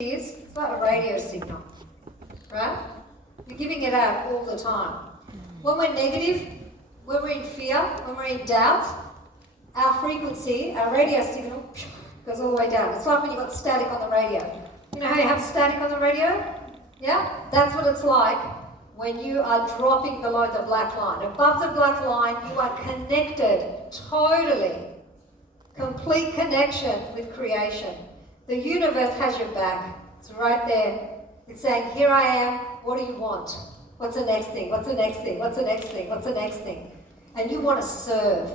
it's like a radio signal, right? You're giving it out all the time. When we're negative, when we're in fear, when we're in doubt, our frequency, our radio signal, goes all the way down. It's like when you've got static on the radio. You know how you have static on the radio? Yeah? That's what it's like when you are dropping below the black line. Above the black line, you are connected totally. Complete connection with creation. The universe has your back. It's right there. It's saying, here I am, what do you want? What's the next thing? What's the next thing? What's the next thing? What's the next thing? And you want to serve.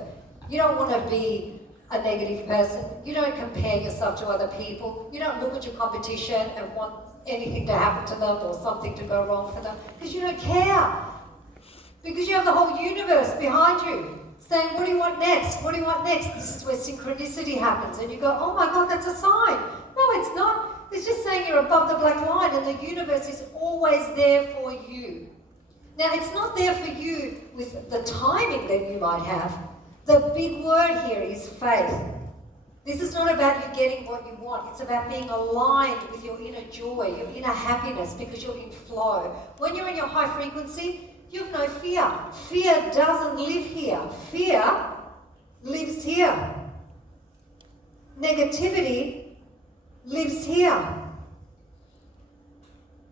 You don't want to be a negative person. You don't compare yourself to other people. You don't look at your competition and want anything to happen to them or something to go wrong for them, because you don't care. Because you have the whole universe behind you saying, what do you want next? What do you want next? This is where synchronicity happens. And you go, oh my God, that's a sign. No, it's not. It's just saying you're above the black line and the universe is always there for you. Now, it's not there for you with the timing that you might have. The big word here is faith. This is not about you getting what you want. It's about being aligned with your inner joy, your inner happiness, because you're in flow. When you're in your high frequency, you have no fear. Fear doesn't live here. Fear lives here. Negativity lives here.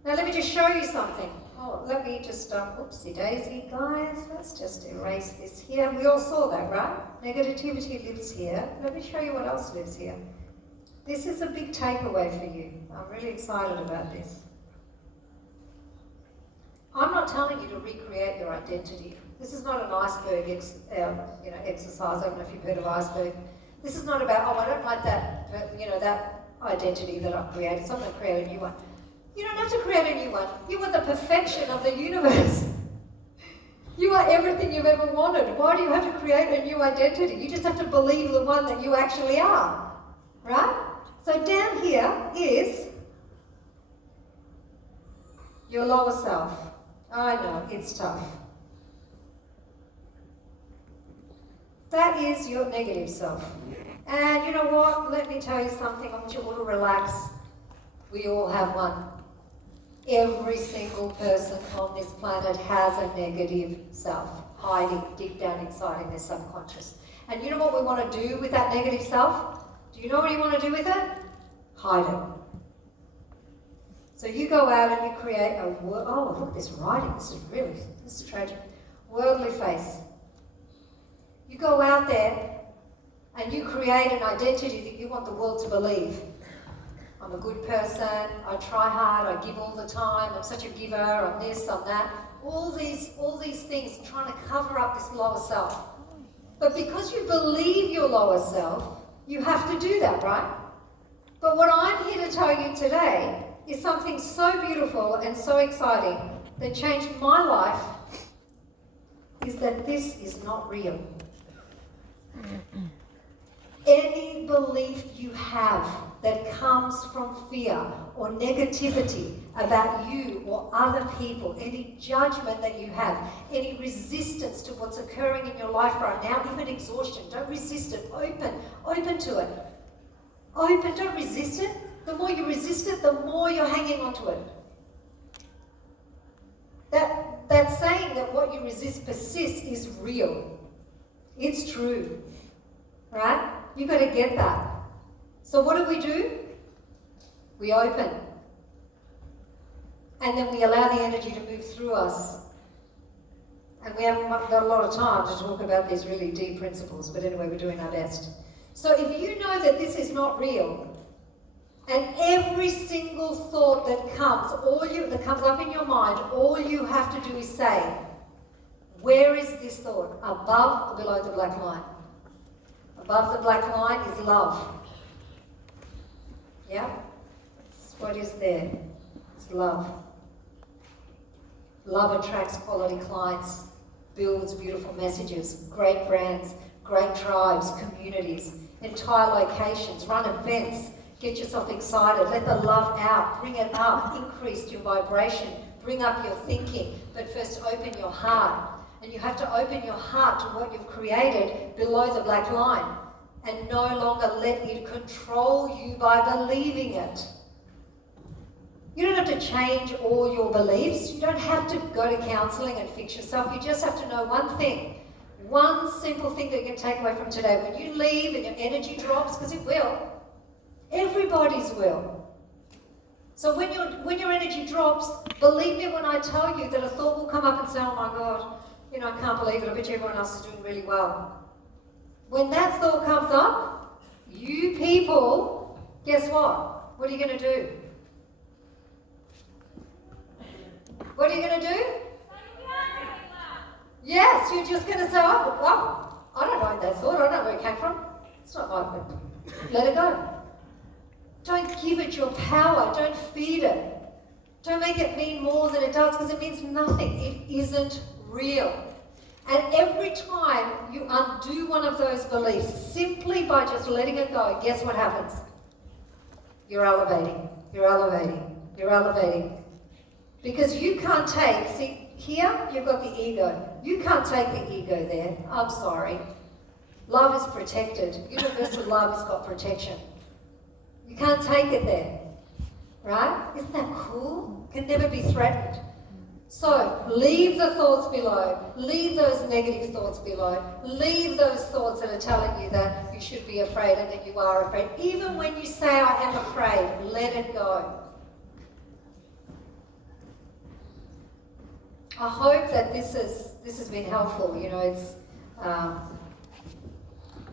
Now let me just show you something. Oh, let me just, oopsie daisy, guys. Let's just erase this here. We all saw that, right? Negativity lives here. Let me show you what else lives here. This is a big takeaway for you. I'm really excited about this. I'm not telling you to recreate your identity. This is not an iceberg exercise. I don't know if you've heard of iceberg. This is not about, oh, I don't like that, that identity that I've created, so I'm going to create a new one. You don't have to create a new one. You are the perfection of the universe. You are everything you've ever wanted. Why do you have to create a new identity? You just have to believe the one that you actually are, right? So down here is your lower self. I know, it's tough. That is your negative self. And you know what? Let me tell you something. I want you all to relax. We all have one. Every single person on this planet has a negative self, hiding deep down inside in their subconscious. And you know what we want to do with that negative self? Do you know what you want to do with it? Hide it. So you go out and you create a oh, look at this writing. This is tragic. Worldly face. You go out there and you create an identity that you want the world to believe. I'm a good person, I try hard, I give all the time, I'm such a giver, I'm this, I'm that. All these things trying to cover up this lower self. But because you believe your lower self, you have to do that, right? But what I'm here to tell you today is something so beautiful and so exciting that changed my life, is that this is not real. Any belief you have that comes from fear or negativity about you or other people, any judgment that you have, any resistance to what's occurring in your life right now, even exhaustion, don't resist it. Open to it. Open, don't resist it. The more you resist it, the more you're hanging onto it. That saying that what you resist persists is real. It's true. Right? You've got to get that. So what do? We open. And then we allow the energy to move through us. And we haven't got a lot of time to talk about these really deep principles, but anyway, we're doing our best. So if you know that this is not real, and every single thought that comes up in your mind, all you have to do is say, where is this thought? Above or below the black line? Above the black line is love. Yeah? That's what is there. It's love. Love attracts quality clients, builds beautiful messages, great brands, great tribes, communities, entire locations, run events, get yourself excited, let the love out, bring it up, increase your vibration, bring up your thinking, but first open your heart. And you have to open your heart to what you've created below the black line and no longer let it control you by believing it. change all your beliefs. You don't have to go to counseling and fix yourself. You just have to know one thing. One simple thing that you can take away from today. When you leave and your energy drops, because it will, everybody's will. So when your energy drops, believe me when I tell you that a thought will come up and say, oh my God, I can't believe it, I bet you everyone else is doing really well. When that thought comes up, you people, guess what? What are you going to do? What are you going to do? Yes, you're just going to say, oh, well, I don't know that thought, I don't know where it came from. It's not my thing. Let it go. Don't give it your power, don't feed it. Don't make it mean more than it does, because it means nothing. It isn't real. And every time you undo one of those beliefs, simply by just letting it go, guess what happens? You're elevating, you're elevating, you're elevating. Because you can't take, see, here you've got the ego. You can't take the ego there. I'm sorry. Love is protected. Universal love has got protection. You can't take it there. Right? Isn't that cool? Can never be threatened. So, leave the thoughts below. Leave those negative thoughts below. Leave those thoughts that are telling you that you should be afraid and that you are afraid. Even when you say, I am afraid, let it go. I hope that this has been helpful. It's.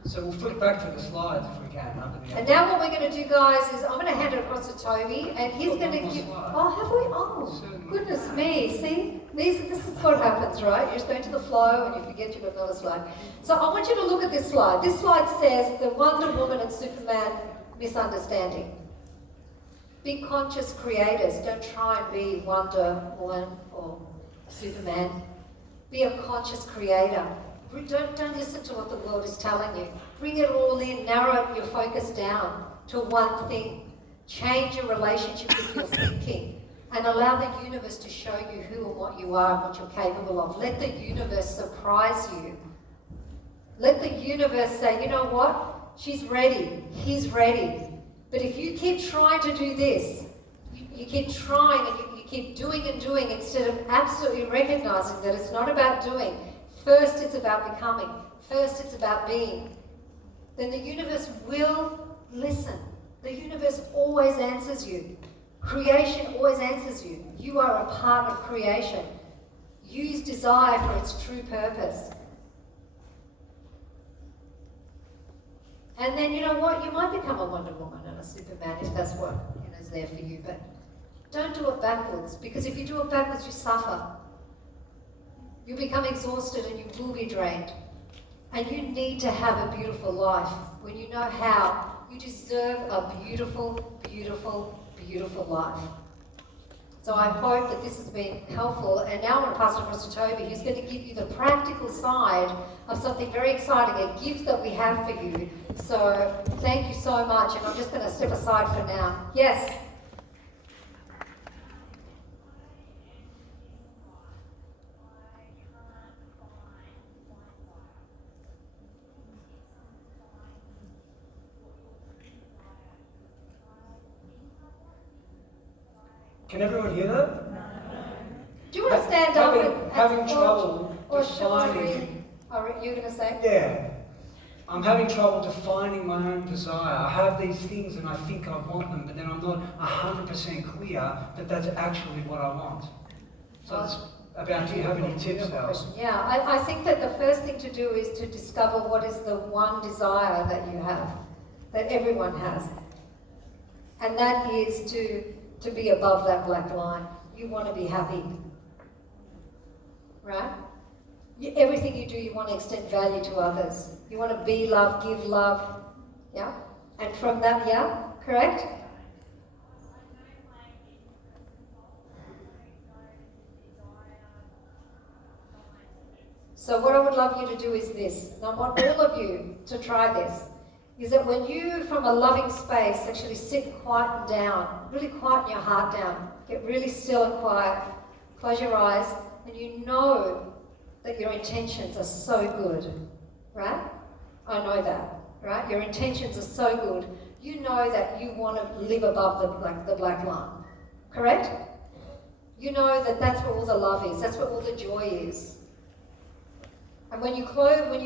So we'll flip back to the slides if we can. And now what we're going to do, guys, is I'm going to hand it across to Toby, and he's going to give. Oh, have we? Oh, goodness me! See, this is what happens, right? You're just going to the flow, and you forget you've got another slide. So I want you to look at this slide. This slide says the Wonder Woman and Superman misunderstanding. Be conscious creators. Don't try and be Wonder Woman or Superman. Be a conscious creator. Don't listen to what the world is telling you. Bring it all in, narrow your focus down to one thing. Change your relationship with your thinking and allow the universe to show you who and what you are and what you're capable of. Let the universe surprise you. Let the universe say, you know what? She's ready. He's ready. But if you keep trying to do this, you keep trying and you keep doing and doing instead of absolutely recognizing that it's not about doing. First, it's about becoming. First, it's about being. Then the universe will listen. The universe always answers you. Creation always answers you. You are a part of creation. Use desire for its true purpose. And then, you know what? You might become a Wonder Woman and a Superman if that's what is there for you. But don't do it backwards, because if you do it backwards, you suffer. You become exhausted and you will be drained. And you need to have a beautiful life. When you know how, you deserve a beautiful, beautiful, beautiful life. So I hope that this has been helpful. And now I'm going to pass it across to Toby, who's going to give you the practical side of something very exciting, a gift that we have for you. So thank you so much. And I'm just going to step aside for now. Yes? Can everyone hear that? Do you want to stand up having trouble defining? You're going to say? Yeah. I'm having trouble defining my own desire. I have these things and I think I want them, but then I'm not 100% clear that that's actually what I want. So it's about, do you have any tips, Al? Yeah, I think that the first thing to do is to discover what is the one desire that you have, that everyone has. And that is to be above that black line. You want to be happy, right? Everything you do, you want to extend value to others. You want to be love, give love, yeah? And from that, yeah, correct? So what I would love you to do is this, and I want all of you to try this, is that when you, from a loving space, actually sit quiet and down, really quieten your heart down, get really still and quiet, close your eyes, and you know that your intentions are so good, right? I know that, right? Your intentions are so good. You know that you want to live above the black line, correct? you know that that's where all the love is, that's where all the joy is. And when you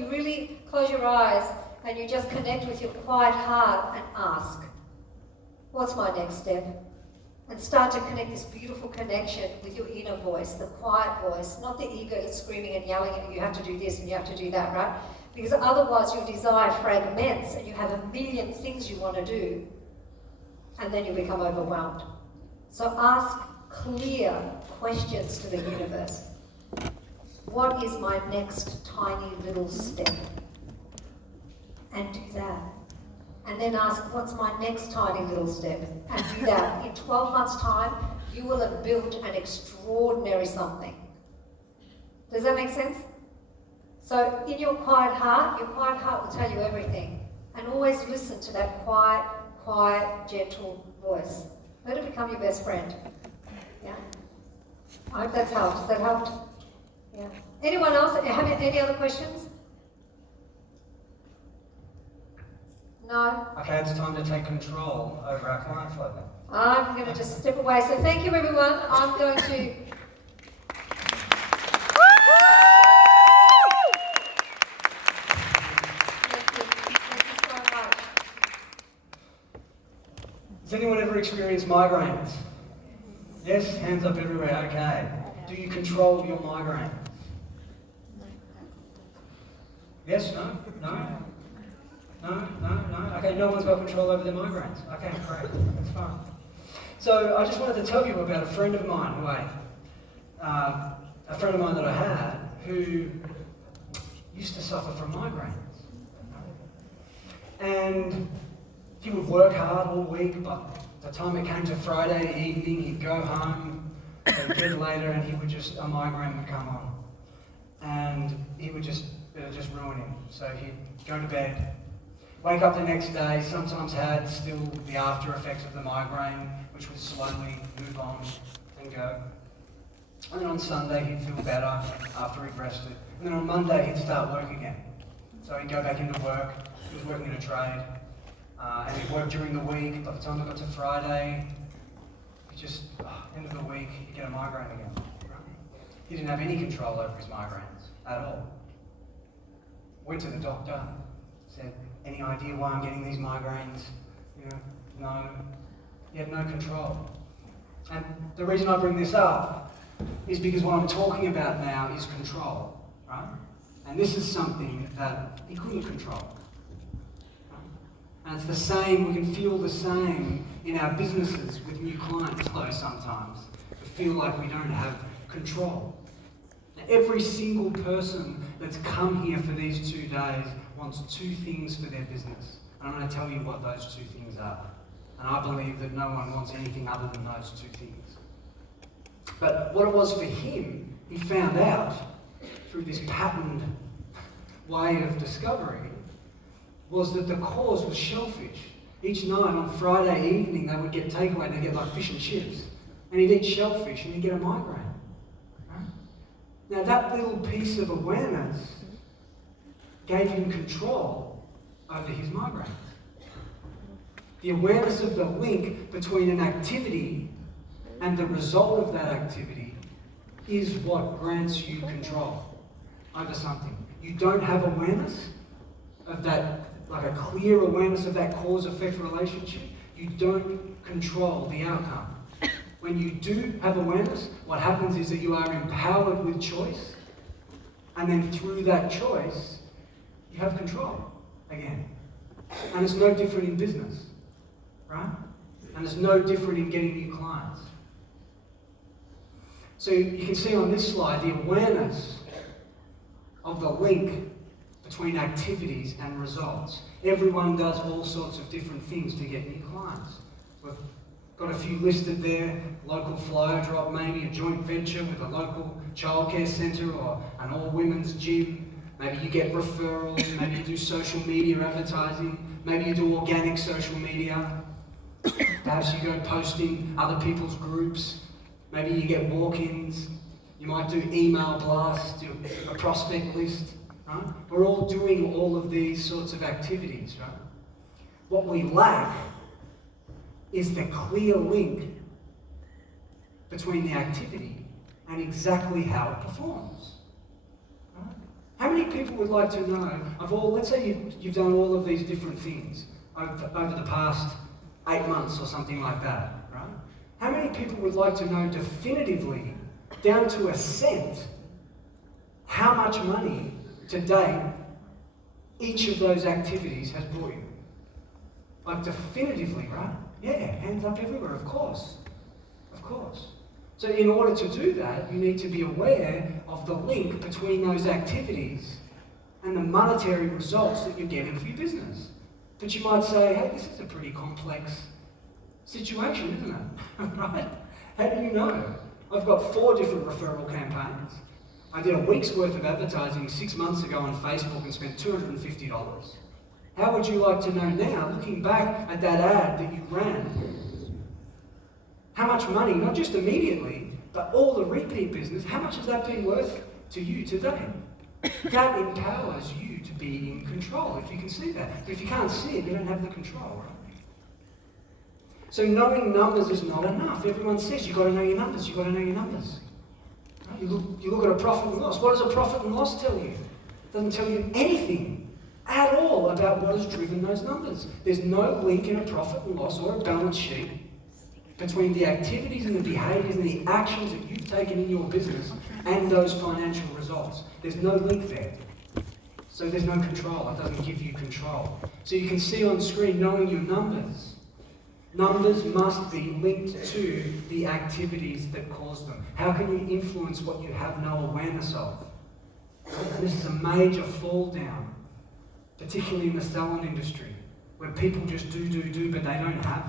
really close your eyes and you just connect with your quiet heart and ask, what's my next step? And start to connect this beautiful connection with your inner voice, the quiet voice, not the ego that's screaming and yelling at you, you have to do this and you have to do that, right? Because otherwise your desire fragments and you have a million things you want to do, and then you become overwhelmed. So ask clear questions to the universe. What is my next tiny little step? And do that. And then ask, what's my next tiny little step? And do that. In 12 months' time, you will have built an extraordinary something. Does that make sense? So in your quiet heart will tell you everything. And always listen to that quiet, gentle voice. Let it become your best friend. Yeah? I hope that's helped. Has that helped? Yeah. Anyone else? Have any other questions? No? Okay, it's time to take control over our client flow then. I'm going to just step away. So thank you, everyone. I'm going to... Thank you so much. Has anyone ever experienced migraines? Yes, hands up everywhere, okay. Do you control your migraine? Yes, no, no? No. Okay, no one's got control over their migraines. Okay, great, that's fine. So I just wanted to tell you about a friend of mine that I had who used to suffer from migraines. And he would work hard all week, but by the time it came to Friday evening, he'd go home, a bit later, and a migraine would come on. And it would just ruin him. So he'd go to bed, wake up the next day, sometimes had still the after effects of the migraine, which would slowly move on and go. And then on Sunday he'd feel better after he'd rested. And then on Monday he'd start work again. So he'd go back into work. He was working in a trade. And he'd work during the week. By the time it got to Friday, end of the week, he'd get a migraine again. He didn't have any control over his migraines at all. Went to the doctor, said, any idea why I'm getting these migraines? No. He had no control. And the reason I bring this up is because what I'm talking about now is control, right? And this is something that he couldn't control. Right? And it's the same, we can feel the same in our businesses with new client flow sometimes. We feel like we don't have control. Now, every single person that's come here for these 2 days wants 2 things for their business. And I'm going to tell you what those 2 things are. And I believe that no one wants anything other than those 2 things. But what it was for him, he found out through this patterned way of discovery, was that the cause was shellfish. Each night on Friday evening they would get takeaway, they'd get like fish and chips. And he'd eat shellfish and he'd get a migraine. Right? Now that little piece of awareness gave him control over his migraines. The awareness of the link between an activity and the result of that activity is what grants you control over something. You don't have awareness of that, like a clear awareness of that cause-effect relationship, you don't control the outcome. When you do have awareness, what happens is that you are empowered with choice, and then through that choice, you have control again. And it's no different in business, right? And it's no different in getting new clients. So you can see on this slide the awareness of the link between activities and results. Everyone does all sorts of different things to get new clients. We've got a few listed there, local flow drop, maybe a joint venture with a local childcare centre or an all-women's gym. Maybe you get referrals, maybe you do social media advertising, maybe you do organic social media. Perhaps you go posting other people's groups. Maybe you get walk-ins. You might do email blasts, do a prospect list. Right? We're all doing all of these sorts of activities, right? What we lack is the clear link between the activity and exactly how it performs. Right? How many people would like to know of all, let's say you've done all of these different things over the past 8 months or something like that, right? How many people would like to know definitively, down to a cent, how much money to date each of those activities has brought you? Like definitively, right? Yeah, hands up everywhere, of course. Of course. So in order to do that, you need to be aware of the link between those activities and the monetary results that you're getting for your business. But you might say, hey, this is a pretty complex situation, isn't it? Right? How do you know? I've got 4 different referral campaigns. I did a week's worth of advertising 6 months ago on Facebook and spent $250. How would you like to know now, looking back at that ad that you ran, how much money, not just immediately, but all the repeat business, how much has that been worth to you today? That empowers you to be in control, if you can see that. But if you can't see it, you don't have the control, right? So knowing numbers is not enough. Everyone says you've got to know your numbers, you've got to know your numbers. Right? You look at a profit and loss. What does a profit and loss tell you? It doesn't tell you anything at all about what has driven those numbers. There's no link in a profit and loss or a balance sheet between the activities and the behaviours and the actions that you've taken in your business and those financial results. There's no link there. So there's no control. It doesn't give you control. So you can see on screen, knowing your numbers. Numbers must be linked to the activities that cause them. How can you influence what you have no awareness of? And this is a major fall down, particularly in the salon industry, where people just do, but they don't have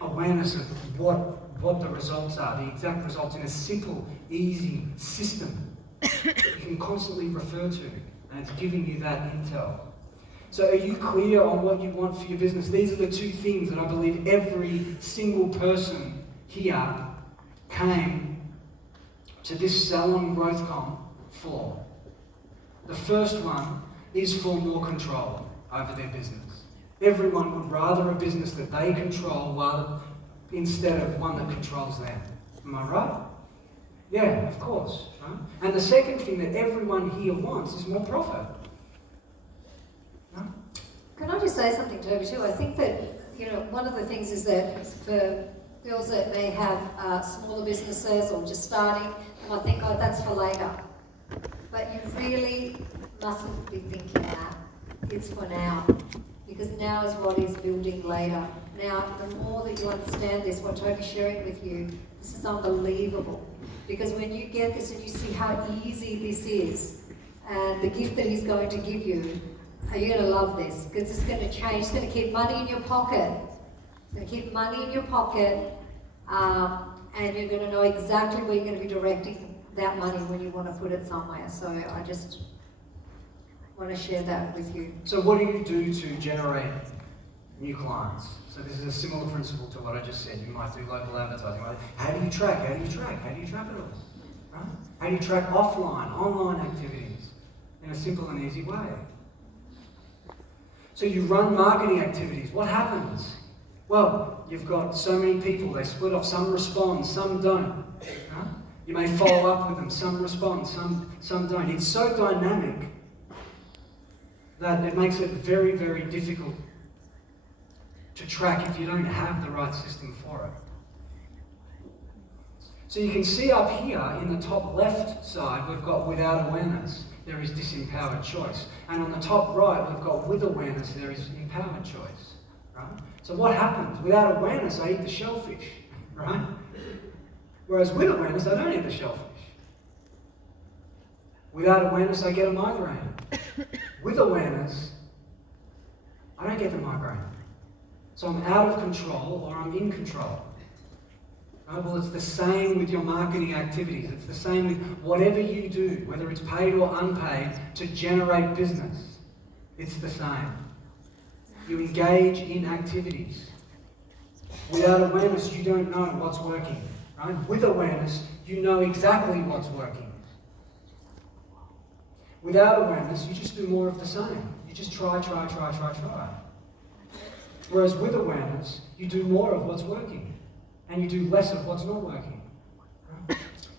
awareness of what the results are, the exact results in a simple, easy system that you can constantly refer to, and it's giving you that intel. So are you clear on what you want for your business? These are the 2 things that I believe every single person here came to this Salon Growth Con for. The first one is for more control over their business. Everyone would rather a business that they control instead of one that controls them. Am I right? Yeah, of course. Right? And the second thing that everyone here wants is more profit. Right? Can I just say something, Toby, too? I think that, one of the things is that for girls that may have smaller businesses or just starting, and I think, that's for later. But you really mustn't be thinking that. It's for now. Because now is what is building later. Now, the more that you understand this, what Toby's sharing with you, this is unbelievable. Because when you get this and you see how easy this is, and the gift that he's going to give you, you're going to love this. Because it's going to change. It's going to keep money in your pocket. It's going to keep money in your pocket, and you're going to know exactly where you're going to be directing that money when you want to put it somewhere. So I just want to share that with you. So what do you do to generate new clients? So this is a similar principle to what I just said. You might do local advertising. Right? How do you track? How do you track? How do you track it all? Right? How do you track offline, online activities in a simple and easy way? So you run marketing activities. What happens? Well, you've got so many people. They split off. Some respond, some don't. Right? You may follow up with them. Some respond, some don't. It's so dynamic that it makes it very, very difficult to track if you don't have the right system for it. So you can see up here in the top left side, we've got without awareness, there is disempowered choice. And on the top right, we've got with awareness, there is empowered choice. Right? So what happens? Without awareness, I eat the shellfish. Right? Whereas with awareness, I don't eat the shellfish. Without awareness, I get a migraine. With awareness, I don't get the migraine. So I'm out of control or I'm in control. Right? Well, it's the same with your marketing activities. It's the same with whatever you do, whether it's paid or unpaid, to generate business. It's the same. You engage in activities. Without awareness, you don't know what's working. Right? With awareness, you know exactly what's working. Without awareness, you just do more of the same. You just try. Whereas with awareness, you do more of what's working, and you do less of what's not working.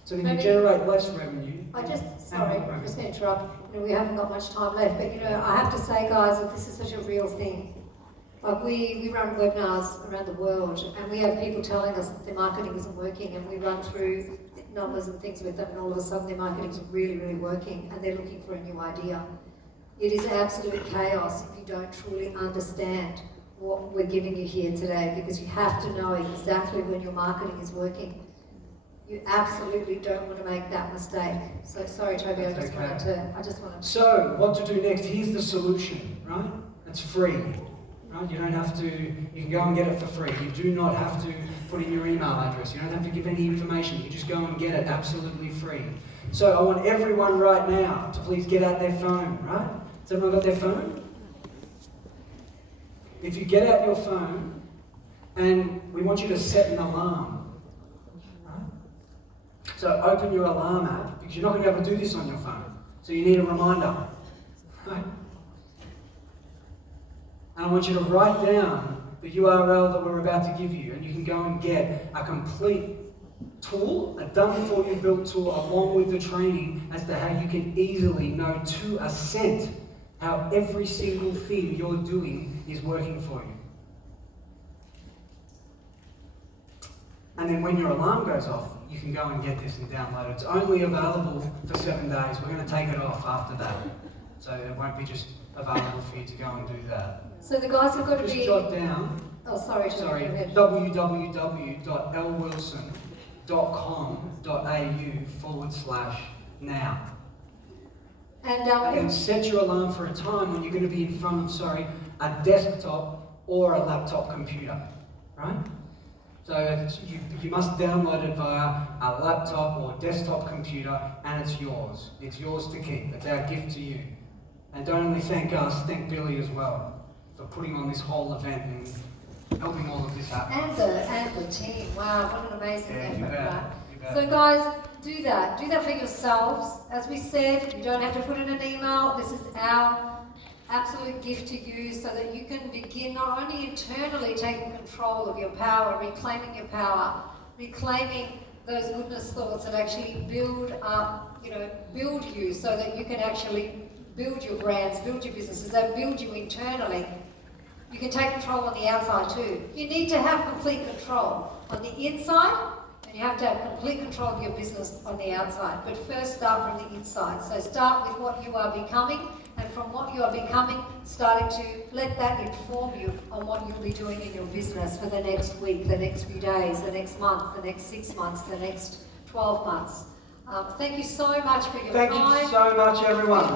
So then you generate less revenue. I'm just going to interrupt. We haven't got much time left, but I have to say, guys, that this is such a real thing. Like we run webinars around the world, and we have people telling us that their marketing isn't working, and we run through numbers and things with them, and all of a sudden their marketing is really, really working, and they're looking for a new idea. It is absolute chaos if you don't truly understand what we're giving you here today, because you have to know exactly when your marketing is working. You absolutely don't want to make that mistake. So sorry, Toby, I just wanted to. So what to do next? Here's the solution, right? It's free, right? You don't have to. You can go and get it for free. You do not have to put in your email address. You don't have to give any information. You just go and get it absolutely free. So I want everyone right now to please get out their phone, right? Has everyone got their phone? If you get out your phone, and we want you to set an alarm. So open your alarm app, because you're not going to be able to do this on your phone. So you need a reminder. Right? And I want you to write down the URL that we're about to give you, and you can go and get a complete tool, a done-for-you built tool, along with the training as to how you can easily know to a cent how every single thing you're doing is working for you. And then when your alarm goes off, you can go and get this and download it. It's only available for 7 days. We're going to take it off after that. So it won't be just available for you to go and do that. So the guys have got to be... Just jot down. Oh, sorry. www.ellwilson.com.au/now. And then set your alarm for a time when you're going to be in front of, a desktop or a laptop computer, right? So you must download it via a laptop or desktop computer, and it's yours. It's yours to keep. It's our gift to you. And don't only thank us, thank Billy as well for putting on this whole event and helping all of this happen. And the team. Wow, what an amazing effort, right? You bet. So guys, do that. Do that for yourselves. As we said, you don't have to put in an email. This is our absolute gift to you, so that you can begin not only internally taking control of your power, reclaiming your power, reclaiming those goodness thoughts that actually build up, build you, so that you can actually build your brands, build your businesses, that build you internally. You can take control on the outside too. You need to have complete control on the inside, and you have to have complete control of your business on the outside. But first, start from the inside. So start with what you are becoming, and from what you are becoming, starting to let that inform you on what you'll be doing in your business for the next week, the next few days, the next month, the next 6 months, the next 12 months. Thank you so much for your time. Thank you so much, everyone.